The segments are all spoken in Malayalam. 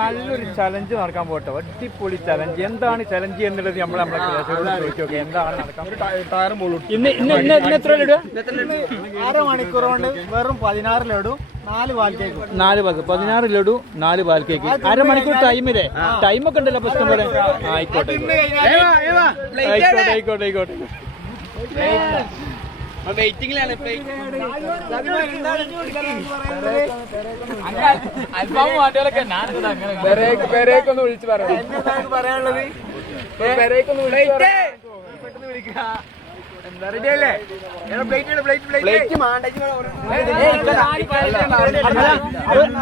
നല്ലൊരു ചലഞ്ച് നടക്കാൻ പോട്ടെ, അടിപൊളി ചലഞ്ച്. എന്താണ് ചലഞ്ച് എന്നുള്ളത് നമ്മളെ ചോദിച്ചോക്കെ എന്താണ് നടക്കാൻ. ഇന്ന് എത്ര ലഡു? 1/2 മണിക്കൂർ കൊണ്ട് വെറും 16 ലഡു 4 പാൽ കേക്ക്. 16 ലഡു 4 പാൽ കേക്ക്. അരമണിക്കൂർ ടൈമില്ലേ? ടൈമൊക്കെ ഉണ്ടല്ലോ ഇഷ്ടം പോലെ. ആയിക്കോട്ടെ ആയിക്കോട്ടെ ആയിക്കോട്ടെ. വെയിറ്റിംഗിലാണ്. ഒന്ന് വിളിച്ചു പറയാനുള്ളത്.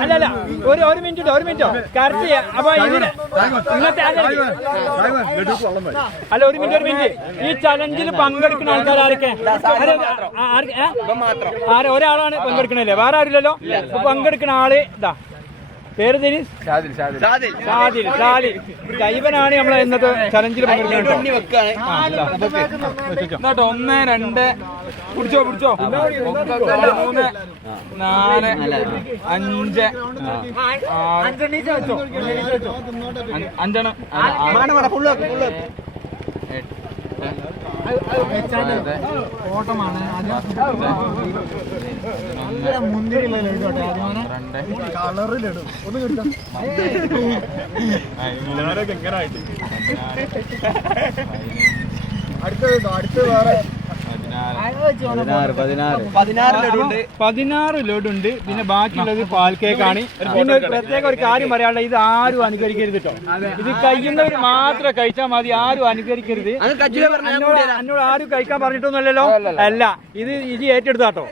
അല്ലല്ല ഒരു മിനിറ്റോ കറക്റ്റ് ചെയ്യാം. അപ്പൊ ഇന്നത്തെ അല്ല ഒരു മിനിറ്റ് ഈ ചലഞ്ചിൽ പങ്കെടുക്കുന്ന ആൾക്കാർ ആരൊക്കെ? ഒരാളാണ് പങ്കെടുക്കണല്ലേ, വേറെ ആരില്ലല്ലോ. പങ്കെടുക്കുന്ന ആള് ഇതാ പേര് കൈവനാണ് നമ്മളെ ഇന്നത്തെ ചലഞ്ചിൽ പങ്കെടുക്കുന്നത്. 1 2 പിടിച്ചോ 3 4 5 5 ഓട്ടമാണ്. മുന്തിരിയിലോട്ടെ കളറിലിടും ഒന്ന് കിട്ടും. അടുത്ത് വേറെ 16 ലഡുണ്ട്. പിന്നെ ബാക്കിയുള്ളത് പാൽ കേക്കാണ്. പിന്നെ പ്രത്യേക ഒരു കാര്യം പറയാനുള്ള, ഇത് ആരും അനുകരിക്കരുത് കേട്ടോ. ഇത് കഴിയുന്നവർ മാത്രം കഴിച്ചാൽ മതി, ആരും അനുകരിക്കരുത്. എന്നോട് ആരും കഴിക്കാൻ പറഞ്ഞിട്ടൊന്നുമല്ലല്ലോ. അല്ല, ഇത് ഏറ്റെടുത്താട്ടോ.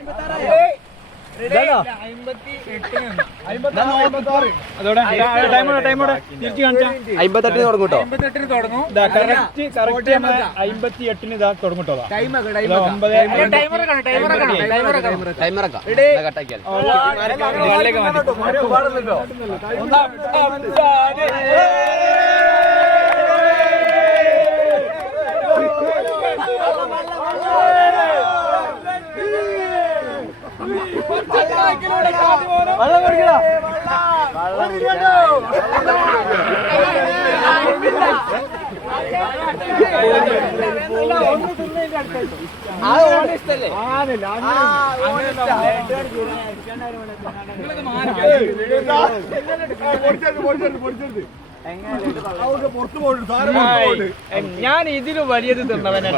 അതോടെ ടൈമോടെ തിരിച്ചു കാണിച്ചാ 58 തുടങ്ങൂട്ടോ. 58 തുടങ്ങും. കറക്റ്റ് 58 ഇതാ തുടങ്ങൂട്ടോ. ഞാൻ ഇതിലും വലിയത് തിന്നവനല്ലേ,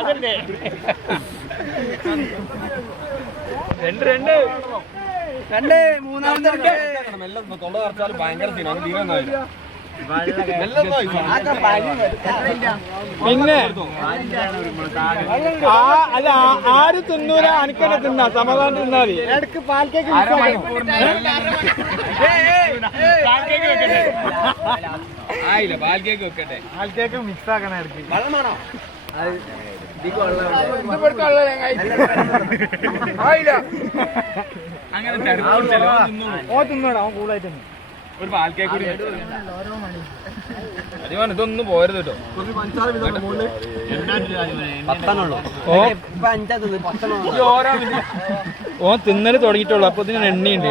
അതല്ലേ. 2 മൂന്നാമത്തെ തൊണ്ട നിറച്ചാലും ഭയങ്കര പിന്നെ അല്ല ആര് തിന്നൂല, അനക്കന്നെ തിന്നാ, സമാധാനം തിന്നാ മതി. ഇടക്ക് പാൽ കേക്ക് ആയില്ല, പാൽ കേക്ക് വെക്കട്ടെ. പാൽ കേക്ക് മിക്സ് ആക്കണ ഇടയ്ക്ക്. വെള്ളമാണോ? അങ്ങനെ തിന്നോടാ, അവൻ കൂളായിട്ട് ഒരു പാൽ കേക്ക് കൂടി. ഇതൊന്നും പോരുത് കേട്ടോ. ഓ തിന്നല് തുടങ്ങിയിട്ടുള്ളു. അപ്പൊ ഇതിന് എണ്ണിയുണ്ട്,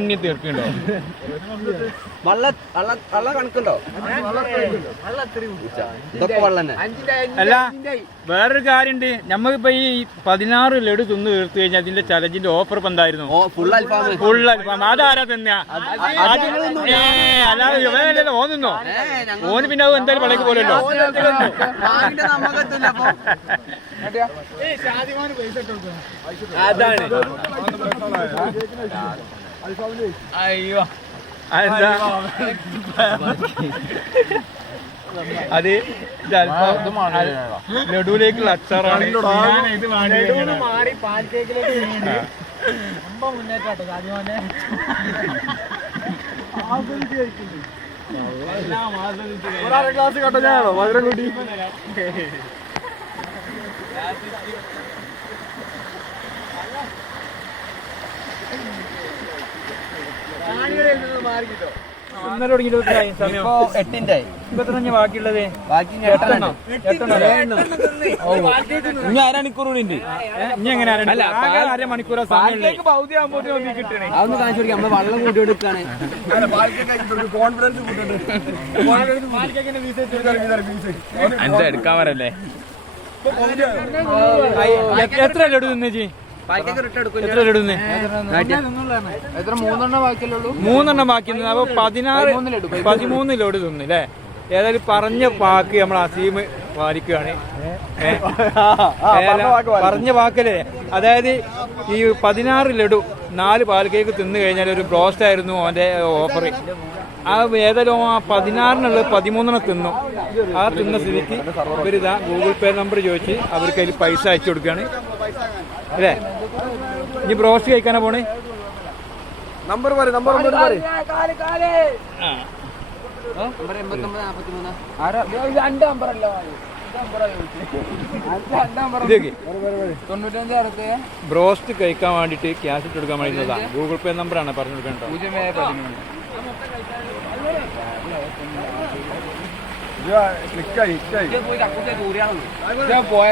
എണ്ണി തീർക്കുന്നുണ്ടോ? കണക്കുണ്ടോ? അല്ല, വേറൊരു കാര്യണ്ട്. നമ്മളിപ്പോ ഈ 16 ലഡു തിന്ന് തീർത്തു കഴിഞ്ഞാൽ അതിന്റെ ചലഞ്ചിന്റെ ഓഫർ ഇപ്പൊ എന്തായിരുന്നു? ഫുൾ അൽഫാം. അതാരാ തിന്നാ? അല്ലാതെ വേറല്ലോ ഓന്നുന്നോ? ഓന് പിന്നെ അത് എന്തായാലും പളക്ക് പോലല്ലോ. അതാണ്. അയ്യോ അതെന്താ അത് ലഡുവിലേക്കുള്ള അച്ചാറാണ്. മാറി പാൽ കേക്കിലേക്ക് മുന്നേറ്റാട്ടോ സാധ്യമാനെ. ക്ലാസ് കേട്ടോ ഞാനോ മധുരം കൂട്ടി. മാറിക്കിട്ടോ. ഇന്നലെ തുടങ്ങിയിട്ട് സമയം 8-ന്റെ ഇപ്പൊ എത്ര ബാക്കിയുള്ളത്? ബാക്കി എട്ടെണ്ണം. ഇനി അരമണിക്കൂർ കൂടി ഉണ്ട്. ഇനി എങ്ങനെ അരമണിക്കൂറോ സമയം പൗതിയാകുമ്പോ കിട്ടണേ. അതൊന്ന് കാണിച്ചു കൊടുക്കാം. നമ്മള് വെള്ളം കൂട്ടി കൊടുക്കാണ്. എന്താ എടുക്കാൻ പറയല്ലേ? എത്ര ലഡു തിന്നേച്ചി? എത്ര ലഡു തിന്നേ? എത്ര 3 ബാക്കിയല്ലേ ഉള്ളൂ? 3 ബാക്കി നിന്ന്. അപ്പൊ 13 ലഡു തിന്നു അല്ലേ? ഏതായാലും പറഞ്ഞ വാക്ക് നമ്മൾ അസീം പാലിക്കുകയാണ്. പറഞ്ഞ വാക്കല്ലേ? അതായത് ഈ 16 ലഡു 4 പാൽ കേക്ക് തിന്നു കഴിഞ്ഞാൽ ഒരു ബ്രോസ്റ്റ് ആയിരുന്നു അവന്റെ ഓഫർ. ആ ഏതായാലും ആ 16 13 തിന്നു. ആ തിന്ന സ്ഥിതിക്ക് ഇവരിതാ ഗൂഗിൾ പേ നമ്പർ ചോദിച്ച് അവർക്ക് അതിൽ പൈസ അയച്ചു കൊടുക്കുകയാണ് അല്ലേ? ഇനി ബ്രോസ്റ്റ് കഴിക്കാനാ പോണേ? നമ്പർ ബ്രോസ്റ്റ് കഴിക്കാൻ വേണ്ടിട്ട് ക്യാഷ് ഇട്ട് കൊടുക്കാൻ വേണ്ടിട്ടാ. ഗൂഗിൾ പേ നമ്പറാണ് പറഞ്ഞു കൊടുക്കേണ്ടത്. പോയ